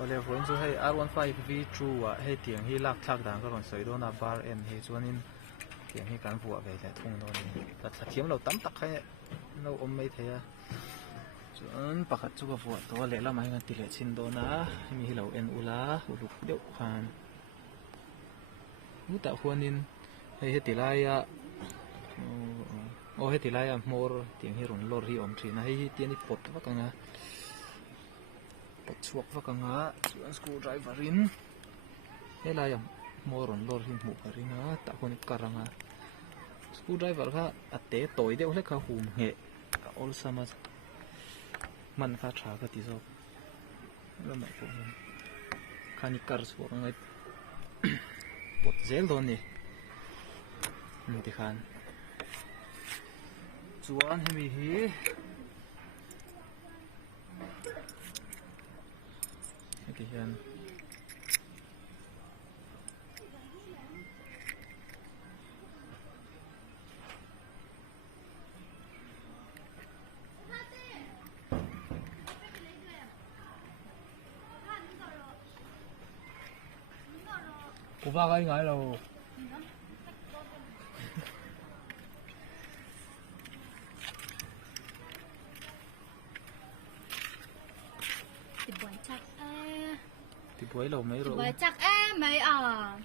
ole phone chu hei R15 V2 ah hei tiang hi lak thak dan ka ron soi do na bar en hi chuanin tiang hi kan vuah ve le thung do ni ta thiam lo tam tak khai no om mai theya chuan pakhat chu ka vuah to le lamai ngan ti le chin do na mi hi lo en ula uluk deuh khan ta huanin hei he tilai a he tilai a mor tiang hi ron lor hi om thina hei hi tiani pot wakanga pot chuak wakanga chuan screwdriver in helai a mor ron lor hi hmu paringa ta huan karanga screwdriver kha ate toy deuh hle kha hum nge ka ol sama man kha tha ka ti zo lamai ko khani kar chuak ngai pot zel do ni ti khan chuan hemi hi heti hian Cô ba cái ngái đâu thì buổi lâu mấy rồi chắc em mấy à